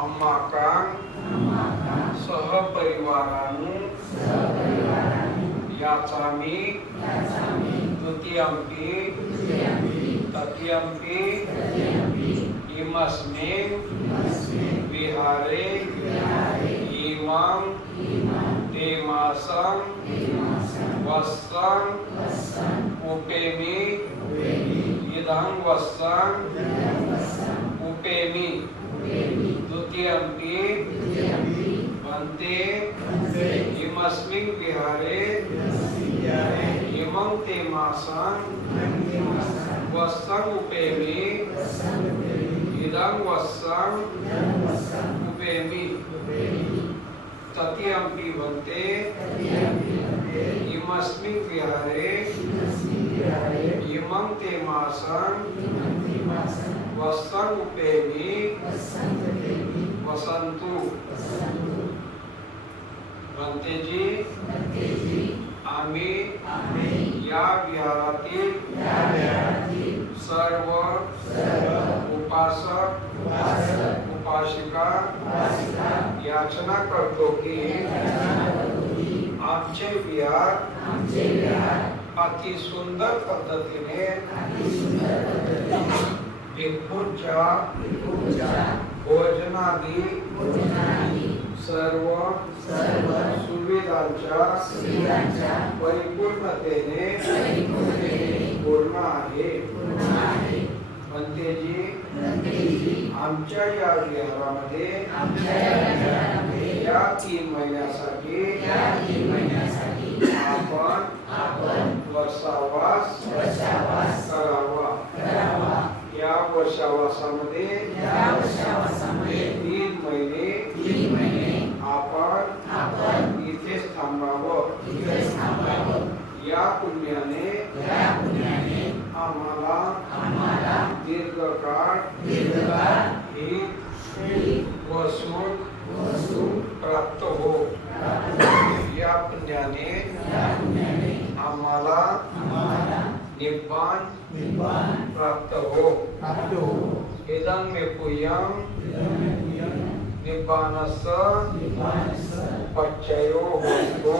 अम्माकां सहपरिवारानु याचामी द्वितीयंपि तृतीयंपि इमस्मिन् विहारे इमं तेमासं वस्सं उपेमि इदं वस्सं उपेमि द्वितीयंपि भन्ते इमस्मिन् विहारे इमं तेमासं वस्सं उपेमि इदं वस्सं उपेमि तृतीयंपि भन्ते इमस्मिन् विहारे इमं तेमासं वस्सं उपेमि वसंतु भन्तेजी आम्ही या विहारातील सर्व उपासक उपासिका याचना करतो की आमचे विहार अति सुंदर पद्धतीने भिक्षूंच्या भोजनादी सर्व सुविधांच्या परिपूर्णतेने पूर्ण आहे. भन्तेजी आमच्या या विहारामध्ये या 3 महिन्यासाठी आपण वर्षावास करावा. या वर्षावासामध्ये 3 महिने आपण इथेच थांबावं. या पुण्याने आम्हाला दीर्घकाळ हित व सुख प्राप्त हो. या पुण्याने आम्हाला निब्बाण प्राप्त हो. इदं मे पुयं निब्बाणस्य पच्चयो होतो.